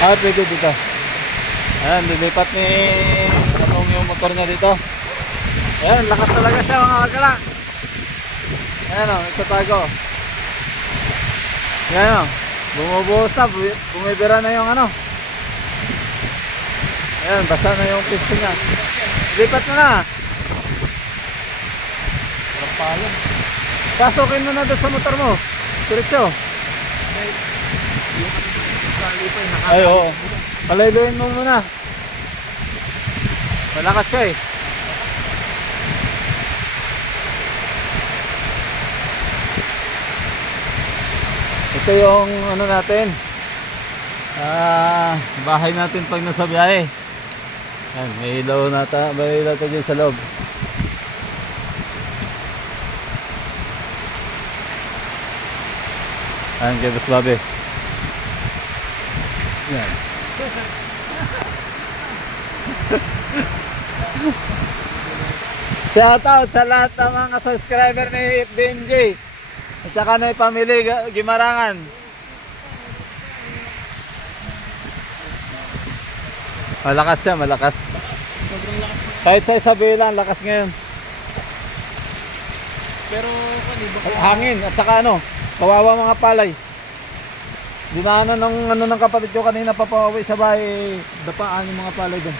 Ah, pwede dito. Ayan, lilipat ni anong yung motor niya dito. Ayan, lakas talaga siya mga kagala. Ayan o, ito tago. Ayan o, bumubuhos na, bumibira na yung ano. Ayan, basa na yung piston niya. Lipat mo na. Rampalan. Pasukin mo na doon sa motor mo. Diretso. Yung kalipay Ay, oo. Palayloyin mo muna. Malakas siya eh. Ito yung ano natin. Bahay natin pag nasa biyahe. Yan, may ilaw nata, may ilaw tayo sa loob. Ayan kay Boss Bobby. Yan. Shout out sa lahat ng mga subscriber ni BMJ at saka na yung pamilya Gimarangan. Malakas siya, malakas. sobrang lakas. Kahit sa Isabela, lakas ngayon. Pero kaniba ko. Hangin at saka ano, kawawa mga palay. Dinaanan ng ano ng kapatid ko kanina papauwi sa bahay, dapaan yung mga palay doon.